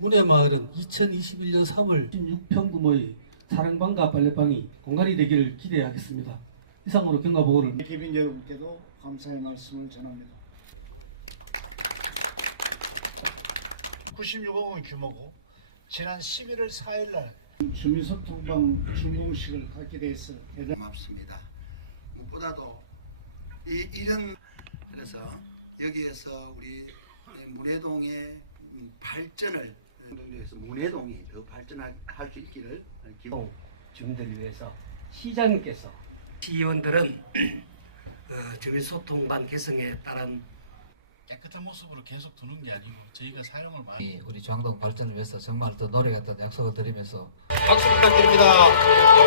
문해마을은 2021년 3월 16평 규모의 사랑방과 빨래방이 공간이 되기를 기대하겠습니다. 이상으로 경과 보고를 개빈 여러분께도 감사의 말씀을 전합니다. 96억 원 규모고 지난 11월 4일 날 주민소통방 준공식을 갖게 돼서 대단 고맙습니다. 무엇보다도 이, 이런 그래서 여기에서 우리 문해동의 발전을 위해서 문해동이 더 발전할 수 있기를 기원. 주민들을 위해서 시장님께서 시의원들은 어, 주민 소통반 개성에 따른 깨끗한 모습으로 계속 두는 게 아니고 저희가 사용을 많이 이 우리 중앙동 발전을 위해서 정말 더 노력했다는 약속을 드리면서 박수 부탁드립니다.